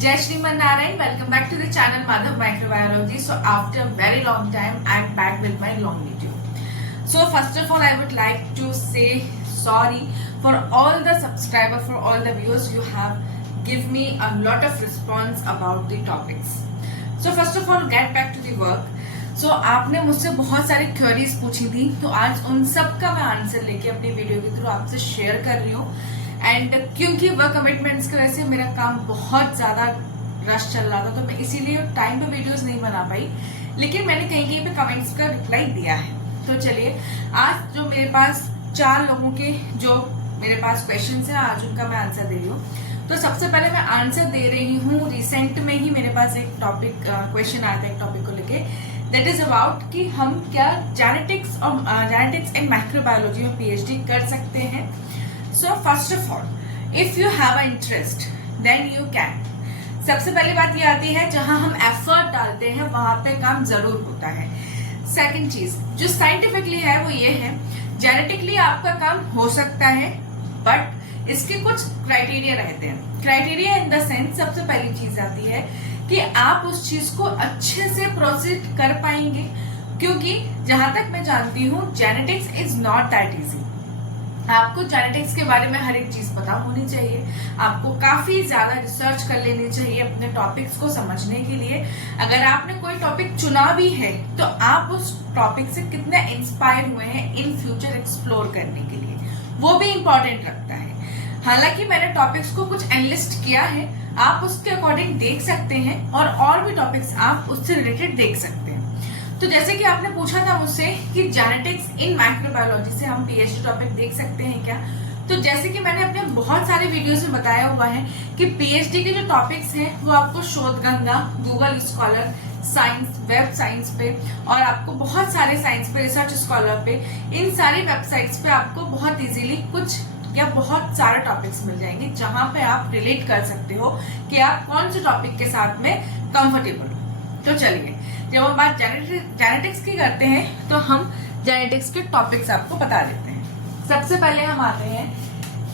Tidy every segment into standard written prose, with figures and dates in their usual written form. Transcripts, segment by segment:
Jai Shriman Narayan, welcome back to the channel Madhav Microbiology. So after a very long time, I'm back with my long video. So first of all, I would like to say sorry for all the subscribers, for all the viewers you have give me a lot of response about the topics. So first of all, get back to the work. So आपने मुझसे बहुत सारी queries पूछी थी, तो आज उन सब का मैं आंसर लेके अपनी वीडियो के थ्रू आपसे शेयर कर रही हूँ. एंड क्योंकि वर्क कमिटमेंट्स की वजह से मेरा काम बहुत ज्यादा रश चल रहा था, तो मैं इसीलिए टाइम पे वीडियोस नहीं बना पाई, लेकिन मैंने कहीं कहीं पे कमेंट्स का रिप्लाई दिया है. तो चलिए, आज जो मेरे पास 4 लोगों के जो मेरे पास क्वेश्चंस हैं, आज उनका मैं आंसर दे रही हूँ. तो सबसे पहले मैं आंसर दे रही हूँ, रिसेंट में ही मेरे पास एक टॉपिक क्वेश्चन आया था एक टॉपिक को लेके, दैट इज अबाउट कि हम क्या जेनेटिक्स एंड माइक्रोबायोलॉजी में पीएचडी कर सकते हैं. So first of all, if you have an interest, then you can. सबसे पहली बात ये आती है, जहां हम एफर्ट डालते हैं वहां पे काम जरूर होता है. सेकंड चीज जो साइंटिफिकली है वो ये है, जेनेटिकली आपका काम हो सकता है, बट इसके कुछ क्राइटेरिया रहते हैं. क्राइटेरिया इन द सेंस, सबसे पहली चीज आती है कि आप उस चीज को अच्छे से प्रोसीड कर पाएंगे, क्योंकि जहां तक मैं जानती हूँ genetics is not that easy. आपको जेनेटिक्स के बारे में हर एक चीज पता होनी चाहिए, आपको काफी ज्यादा रिसर्च कर लेनी चाहिए अपने टॉपिक्स को समझने के लिए. अगर आपने कोई टॉपिक चुना भी है तो आप उस टॉपिक से कितने इंस्पायर हुए हैं इन फ्यूचर एक्सप्लोर करने के लिए, वो भी इंपॉर्टेंट रखता है. हालांकि मैंने टॉपिक्स को कुछ एनलिस्ट किया है, आप उसके अकॉर्डिंग देख सकते हैं और भी टॉपिक्स आप उससे रिलेटेड देख सकते हैं. तो जैसे कि आपने पूछा था मुझसे कि जेनेटिक्स इन माइक्रोबायोलॉजी से हम पीएचडी टॉपिक देख सकते हैं क्या, तो जैसे कि मैंने अपने बहुत सारे वीडियोस में बताया हुआ है कि पीएचडी के जो टॉपिक्स हैं वो आपको Shodhganga, Google scholar, science, web science पे और आपको बहुत सारे साइंस पे, रिसर्च स्कॉलर पे, इन सारी वेबसाइट्स पे आपको बहुत इजीली कुछ या बहुत सारे टॉपिक्स मिल जाएंगे, जहां पे आप रिलेट कर सकते हो कि आप कौन से टॉपिक के साथ में कंफर्टेबल हो. तो चलिए, जब हम बात जेनेटिक्स की करते हैं तो हम जेनेटिक्स के टॉपिक्स आपको बता देते हैं. सबसे पहले हम आते हैं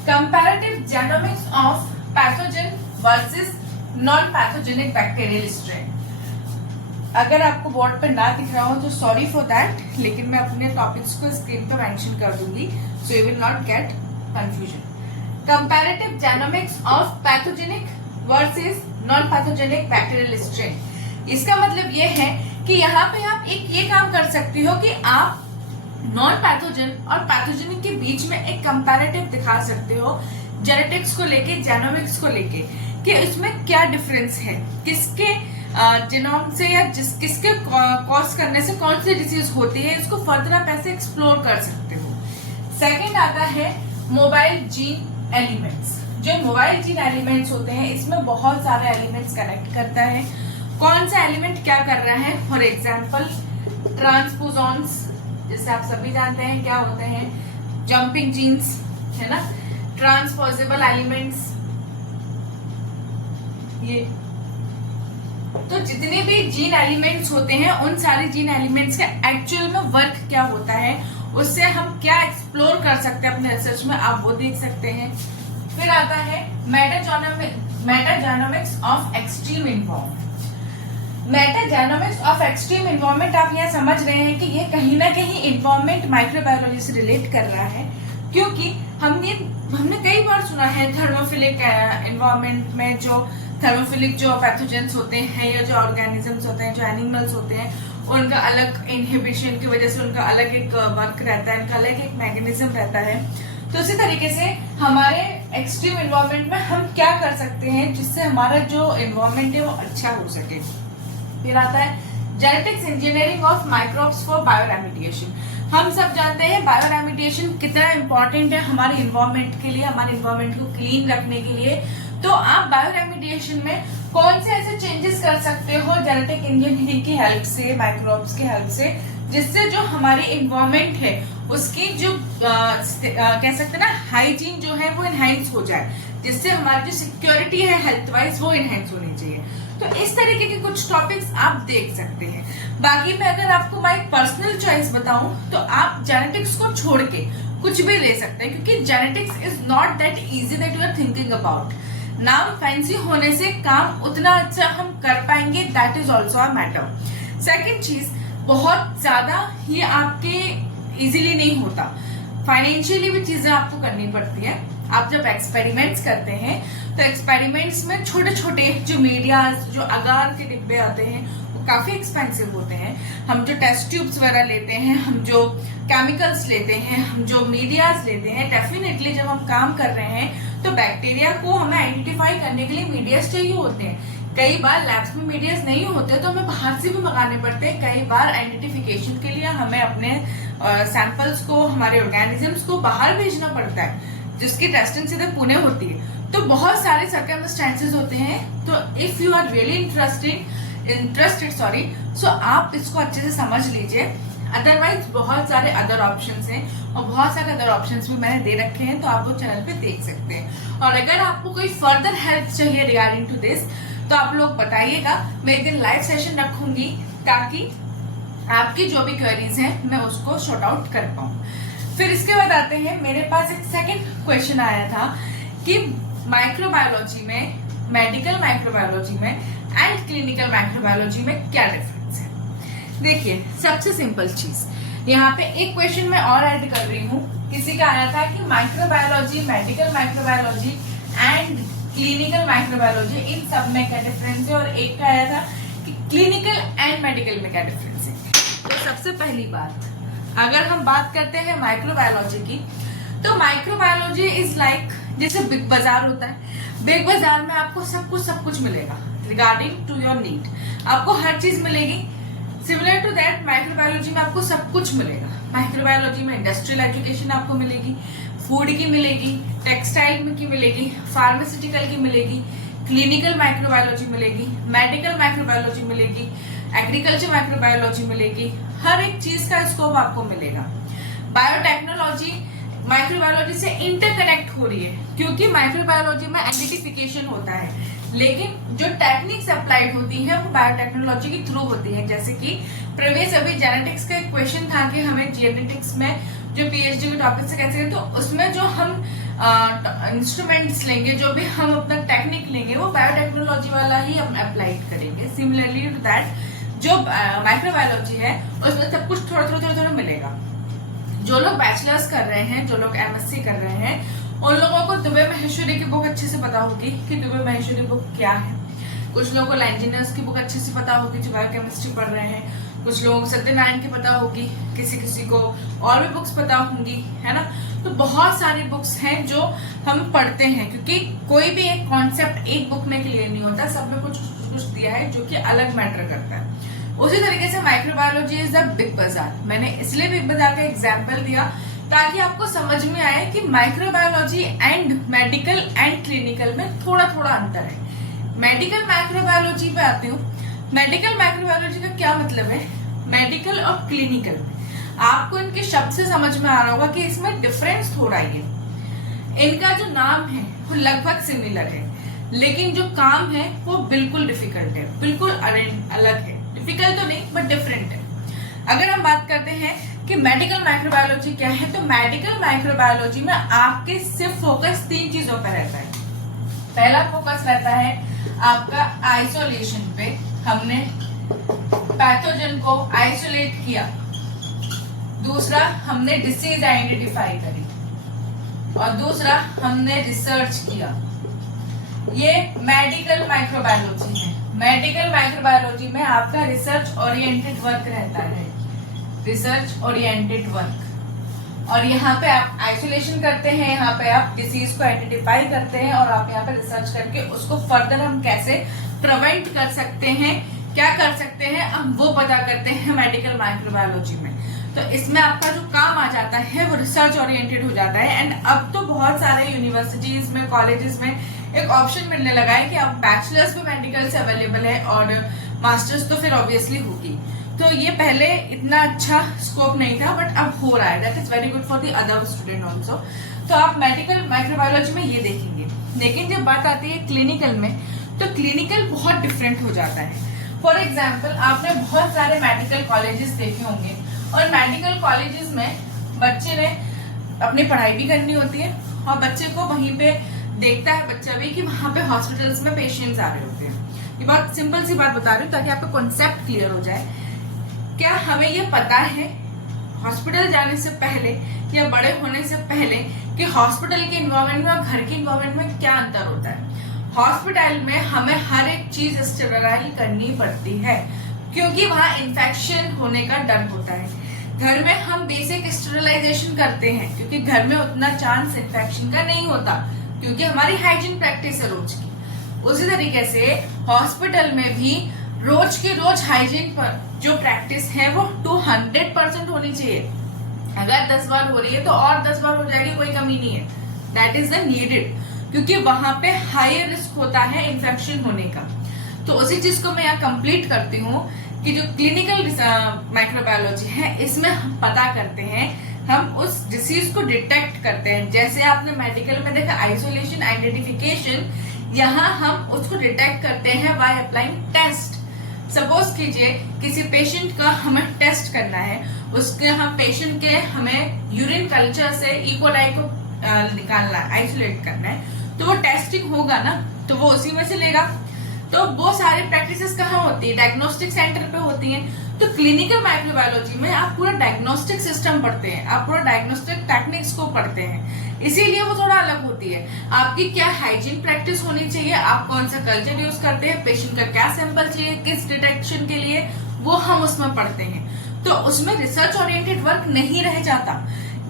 comparative genomics of pathogen versus non pathogenic bacterial strain. अगर आपको बोर्ड पे ना दिख रहा हो तो सॉरी फॉर दैट, लेकिन मैं अपने टॉपिक्स को स्क्रीन पे मेंशन कर दूंगी, so you will not gate confusion. Comparative genomics of pathogenic versus non pathogenic bacterial strain. इसका मतलब ये है कि यहाँ पे आप एक ये काम कर सकते हो कि आप नॉन पैथोजन और पैथोजेनिक के बीच में एक कंपैरेटिव दिखा सकते हो जेनेटिक्स को लेके, जेनोमिक्स को लेके, कि इसमें क्या डिफरेंस है, किसके जीनोम से या किसके कॉज करने से कौन सी डिसीज होती है, इसको फर्दर आप ऐसे एक्सप्लोर कर सकते हो. सेकेंड आता है मोबाइल जीन एलिमेंट्स. जो मोबाइल जीन एलिमेंट्स होते हैं, इसमें बहुत सारे एलिमेंट्स कनेक्ट करता है. कौन सा एलिमेंट क्या कर रहा है, फॉर एग्जाम्पल ट्रांसपोजॉन्स, जिससे आप सभी जानते हैं क्या होते हैं, जंपिंग जीन्स है ना, ट्रांसपोजेबल एलिमेंट्स, ये. तो जितने भी जीन एलिमेंट्स होते हैं, उन सारे जीन एलिमेंट्स का एक्चुअल में वर्क क्या होता है, उससे हम क्या एक्सप्लोर कर सकते हैं अपने रिसर्च में, आप वो देख सकते हैं. फिर आता है metagenomics of extreme involvement. Metagenomics of extreme environment, आप यहाँ समझ रहे हैं कि ये कहीं ना कहीं इन्वायरमेंट माइक्रोबायोलॉजी से रिलेट कर रहा है, क्योंकि हमने कई बार सुना है थर्मोफिलिक इन्वायरमेंट में जो थर्मोफिलिक जो पैथोजेंस होते हैं या जो ऑर्गेनिजम्स होते हैं, जो एनिमल्स होते हैं, उनका अलग इनहिबिशन की वजह से उनका अलग एक वर्क रहता है, उनका अलग एक मैकेनिज्म रहता है. तो इसी तरीके से हमारे एक्सट्रीम इन्वायरमेंट में हम क्या कर सकते हैं जिससे हमारा जो इन्वायरमेंट है वो अच्छा हो सके. फिर आता है genetics engineering of microbes for bioremediation. हम सब जानते हैं बायोरेमिडिएशन कितना इंपॉर्टेंट है हमारे इन्वायरमेंट के लिए, हमारे इन्वायरमेंट को क्लीन रखने के लिए. तो आप बायोरेमिडिएशन में कौन से ऐसे चेंजेस कर सकते हो जेनेटिक इंजीनियरिंग की हेल्प से, माइक्रोब्स की हेल्प से, जिससे जो हमारी इन्वायरमेंट है उसकी जो कह सकते हैं ना हाइजीन जो है वो इनहेंस हो जाए, जिससे हमारी जो सिक्योरिटी है हेल्थ वाइज वो इनहेंस होनी चाहिए. तो इस तरीके के कुछ टॉपिक्स आप देख सकते हैं. बाकी मैं अगर आपको माई पर्सनल चॉइस बताऊं तो आप जेनेटिक्स को छोड़ के कुछ भी ले सकते हैं, क्योंकि genetics is not that easy that you are thinking about. नाम फैंसी होने से काम उतना अच्छा हम कर पाएंगे, that is also a matter. Second चीज, बहुत ज्यादा ही आपके इजीली नहीं होता, फाइनेंशियली भी चीजें आपको करनी पड़ती है। आप जब एक्सपेरिमेंट्स करते हैं तो एक्सपेरिमेंट्स में छोटे छोटे जो मीडियाज, जो अगार के डिब्बे आते हैं वो काफी एक्सपेंसिव होते हैं। हम जो टेस्ट ट्यूब्स वगैरह लेते हैं, हम जो केमिकल्स लेते हैं, हम जो मीडियाज लेते हैं, डेफिनेटली जब हम काम कर रहे हैं तो बैक्टीरिया को हमें आइडेंटिफाई करने के लिए मीडियाज चाहिए होते हैं। कई बार लैब्स में मीडियाज नहीं होते तो हमें बाहर से भी मंगाने पड़ते हैं। कई बार आइडेंटिफिकेशन के लिए हमें अपने सैंपल्स को, हमारे ऑर्गेनिजम्स को बाहर भेजना पड़ता है, जिसकी टेस्टिंग सीधे पुणे होती है। तो बहुत सारे सर्कमस्टेंसेस होते हैं। तो if you are really interested so आप इसको अच्छे से समझ लीजिए। अदरवाइज बहुत सारे अदर ऑप्शंस हैं और बहुत सारे अदर ऑप्शंस भी मैंने दे रखे हैं, तो आप वो चैनल पे देख सकते हैं। और अगर आपको कोई फर्दर हेल्प चाहिए रिगार्डिंग टू दिस तो आप लोग बताइएगा, मैं एक दिन लाइव सेशन रखूंगी ताकि आपकी जो भी क्वेरीज हैं मैं उसको शॉर्ट आउट कर पाऊँ। फिर इसके बाद आते हैं, मेरे पास एक सेकंड क्वेश्चन आया था कि माइक्रोबायोलॉजी में, मेडिकल माइक्रोबायोलॉजी में एंड क्लिनिकल माइक्रोबायोलॉजी में क्या डिफरेंस है। देखिए, सबसे सिंपल चीज, यहाँ पे एक क्वेश्चन मैं और ऐड कर रही हूँ। किसी का आया था कि microbiology, medical microbiology and clinical microbiology, इन सब में क्या डिफरेंस है। और एक का आया था कि क्लिनिकल एंड मेडिकल में क्या डिफरेंस है। तो सबसे पहली बात, अगर हम बात करते हैं माइक्रोबायोलॉजी की, तो माइक्रोबायोलॉजी इज लाइक जैसे बिग बाजार होता है। बिग बाजार में आपको सब कुछ मिलेगा रिगार्डिंग टू योर नीड, आपको हर चीज मिलेगी। सिमिलर टू दैट माइक्रोबायोलॉजी में आपको सब कुछ मिलेगा। माइक्रोबायोलॉजी में इंडस्ट्रियल एजुकेशन आपको मिलेगी, फूड की मिलेगी, टेक्सटाइल की मिलेगी, फार्मास्यूटिकल की मिलेगी, क्लिनिकल माइक्रोबायोलॉजी मिलेगी, मेडिकल माइक्रोबायोलॉजी मिलेगी, एग्रीकल्चर माइक्रोबायोलॉजी मिलेगी। हर एक चीज का स्कोप आपको मिलेगा। बायोटेक्नोलॉजी माइक्रोबायोलॉजी से इंटरकनेक्ट हो रही है, क्योंकि माइक्रोबायोलॉजी में आइडेंटिफिकेशन होता है, लेकिन जो टेक्निक्स अप्लाइड होती है वो बायोटेक्नोलॉजी के थ्रू होती है। जैसे कि प्रीवियस अभी जेनेटिक्स का एक क्वेश्चन था कि हमें जेनेटिक्स में जो पीएचडी के टॉपिक से कैसे करें, तो उसमें जो हम इंस्ट्रूमेंट्स लेंगे, जो भी हम अपना टेक्निक लेंगे, वो बायोटेक्नोलॉजी वाला ही हम अप्लाइड करेंगे। सिमिलरली टू दैट जो माइक्रोबायोलॉजी है उसमें सब कुछ थोड़ा मिलेगा। जो लोग बैचलर्स कर रहे हैं, जो लोग एमएससी कर रहे हैं, उन लोगों को दुबे महेश्वरी की बुक अच्छे से पता होगी कि दुबे महेश्वरी बुक क्या है। कुछ लोगों को इंजीनियर्स की बुक अच्छे से पता होगी जो बायोकेमिस्ट्री पढ़ रहे हैं। कुछ लोगों को सत्यनारायण की पता होगी, किसी को और भी बुक्स पता होंगी, है ना। तो बहुत सारी बुक्स हैं जो हम पढ़ते हैं, क्योंकि कोई भी एक कॉन्सेप्ट एक बुक में क्लियर नहीं होता, सब में कुछ दिया है जो कि अलग मैटर करता है। उसी तरीके से माइक्रोबायोलॉजी इज द बिग बाजार। मैंने इसलिए बिग बाजार का एग्जाम्पल दिया ताकि आपको समझ में आए कि microbiology and medical and clinical में थोड़ा अंतर है। मेडिकल माइक्रोबायोलॉजी पे आती हूँ। मेडिकल माइक्रोबायोलॉजी का क्या मतलब है। मेडिकल और क्लिनिकल आपको इनके शब्द से समझ में आ रहा होगा कि इसमें डिफरेंस थोड़ा ही है। इनका जो नाम है वो लगभग सिमिलर है, लेकिन जो काम है वो बिल्कुल डिफिकल्ट है, बिल्कुल अलग है। डिफिकल्ट तो नहीं बट डिफरेंट है। अगर हम बात करते हैं कि मेडिकल माइक्रोबायोलॉजी क्या है, तो मेडिकल माइक्रोबायोलॉजी में आपके सिर्फ फोकस 3 चीजों पर रहता है। पहला फोकस रहता है आपका आइसोलेशन पे, हमने पैथोजन को आइसोलेट किया। दूसरा, हमने डिसीज आइडेंटिफाई करी, और दूसरा हमने रिसर्च किया। ये मेडिकल माइक्रोबायोलॉजी है। मेडिकल माइक्रोबायोलॉजी में आपका रिसर्च ओरिएंटेड वर्क रहता है, रिसर्च ओरिएंटेड वर्क। और यहाँ पे आप आइसोलेशन करते हैं, यहाँ पे आप डिसीज को आइडेंटिफाई करते हैं, और आप यहाँ पे रिसर्च करके उसको फर्दर हम कैसे प्रिवेंट कर सकते हैं, क्या कर सकते हैं, हम वो पता करते हैं मेडिकल माइक्रोबायोलॉजी में। तो इसमें आपका जो काम आ जाता है वो रिसर्च ओरिएंटेड हो जाता है। एंड अब तो बहुत सारे यूनिवर्सिटीज में, कॉलेजेस में एक ऑप्शन मिलने लगा है कि अब बैचलर्स भी मेडिकल से अवेलेबल है और मास्टर्स तो फिर ऑब्वियसली होगी। तो ये पहले इतना अच्छा स्कोप नहीं था, बट अब हो रहा है। That is very good for the other student also. तो आप मेडिकल माइक्रोबायोलॉजी में ये देखेंगे। लेकिन जब बात आती है क्लिनिकल में, तो क्लिनिकल बहुत डिफरेंट हो जाता है। फॉर एग्जाम्पल, आपने बहुत सारे मेडिकल कॉलेजेस देखे होंगे, और मेडिकल कॉलेजेस में बच्चे ने अपनी पढ़ाई भी करनी होती है, और बच्चे को वहीं पे देखता है बच्चा भी कि वहां पे हॉस्पिटल्स में पेशेंट्स आ रहे होते हैं। ये बहुत सिंपल सी बात बता रही हूँ ताकि आपको कॉन्सेप्ट क्लियर हो जाए। क्या हमें ये पता है हॉस्पिटल जाने से पहले या बड़े होने से पहले कि हॉस्पिटल के इन्वायरमेंट में और घर के इन्वायरमेंट में क्या अंतर होता है? हॉस्पिटल में हमें हर एक चीज स्टेरिलाइज करनी पड़ती है क्योंकि वहां इन्फेक्शन होने का डर होता है। घर में हम बेसिक स्टेरिलाइजेशन करते हैं क्योंकि घर में उतना चांस इन्फेक्शन का नहीं होता क्योंकि हमारी हाइजीन प्रैक्टिस है रोज की। उसी तरीके से हॉस्पिटल में भी रोज की रोज हाइजीन पर जो प्रैक्टिस है वो 200% होनी चाहिए। अगर 10 बार हो रही है तो और 10 बार हो जाएगी, कोई कमी नहीं है। दैट इज द नीडेड क्योंकि वहां पे हायर रिस्क होता है इन्फेक्शन होने का। तो उसी चीज को मैं यहाँ कंप्लीट करती हूँ कि जो क्लिनिकल माइक्रोबायोलॉजी है इसमें हम पता करते हैं, हम उस डिसीज को डिटेक्ट करते हैं। जैसे आपने मेडिकल में देखा आइसोलेशन आइडेंटिफिकेशन, यहाँ हम उसको डिटेक्ट करते हैं बाय अप्लाइंग टेस्ट। सपोज कीजिए किसी पेशेंट का हमें टेस्ट करना है, उसके हम पेशेंट के हमें यूरिन कल्चर से इकोलाई को निकालना है, आइसोलेट करना है, तो वो टेस्टिंग होगा ना, तो वो उसी में से लेगा। तो वो सारी प्रैक्टिसेस कहाँ होती है? डायग्नोस्टिक सेंटर पे होती हैं। तो क्लिनिकल माइक्रोबायोलॉजी में आप पूरा डायग्नोस्टिक सिस्टम पढ़ते हैं, आप पूरा डायग्नोस्टिक टेक्निक्स को पढ़ते हैं, इसीलिए वो थोड़ा अलग होती है। आपकी क्या हाइजीन प्रैक्टिस होनी चाहिए, आप कौन सा कल्चर यूज करते हैं, पेशेंट का क्या सैंपल चाहिए, किस डिटेक्शन के लिए, वो हम उसमें पढ़ते हैं। तो उसमें रिसर्च ओरिएंटेड वर्क नहीं रह जाता।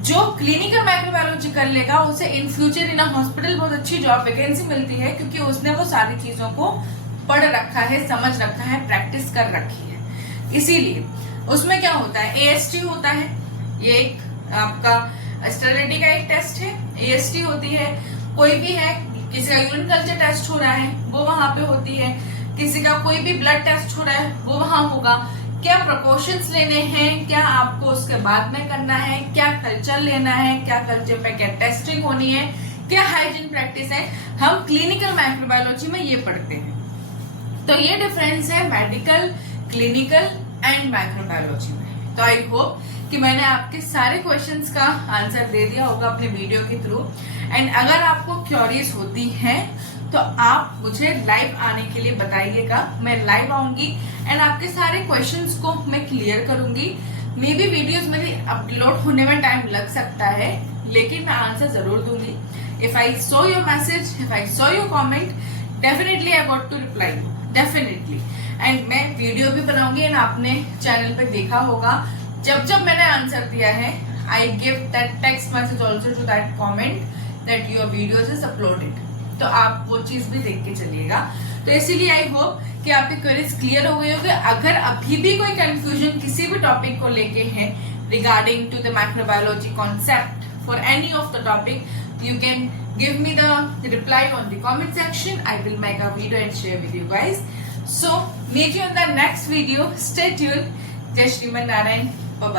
जो क्लिनिकल माइक्रोबायोलॉजी कर लेगा उसे इन फ्यूचर इन हॉस्पिटल बहुत अच्छी जॉब वैकेंसी मिलती है क्योंकि उसने वो सारी चीजों को पढ़ रखा है, समझ रखा है, प्रैक्टिस कर रखी है। इसीलिए उसमें क्या होता है, एएसटी होता है, ये एक आपका स्टेरिलिटी का एक टेस्ट है, एएसटी होती है। कोई भी है, किसी का यूरिन कल्चर टेस्ट हो रहा है वो वहां पे होती है, किसी का कोई भी ब्लड टेस्ट हो रहा है वो वहां होगा। क्या प्रिकॉशंस लेने हैं, क्या आपको उसके बाद में करना है, क्या कल्चर लेना है, क्या कल्चर पे क्या टेस्टिंग होनी है, क्या हाइजीन प्रैक्टिस है, हम क्लिनिकल माइक्रोबायोलॉजी में ये पढ़ते हैं। तो ये डिफरेंस है मेडिकल, क्लिनिकल एंड माइक्रोबायोलॉजी में। तो आई होप कि मैंने आपके सारे क्वेश्चंस का आंसर दे दिया होगा अपने वीडियो के थ्रू। एंड अगर आपको क्यूरीज होती हैं तो आप मुझे लाइव आने के लिए बताइएगा, मैं लाइव आऊंगी एंड आपके सारे क्वेश्चंस को मैं क्लियर करूंगी। मे बी वीडियोस मेरी अपलोड होने में टाइम लग सकता है लेकिन मैं आंसर जरूर दूंगी। If I saw your message, if I saw your comment, definitely I got to reply you, definitely. And मैं वीडियो भी बनाऊंगी एंड आपने चैनल पे देखा होगा जब जब मैंने आंसर दिया है, I give that text message also to that comment that your videos is uploaded. तो आप वो चीज भी देख के चलिएगा। तो इसीलिए आई होप कि आपकी क्वेरीज क्लियर हो गई होगी। अगर अभी भी कोई कंफ्यूजन किसी भी टॉपिक को लेके है regarding to the microbiology concept for any of the topic, you can give me the reply on the comment section. I will make a video and share with you guys. So meet you in the next video. Stay tuned. Jai Shriman Narayan. Bye bye.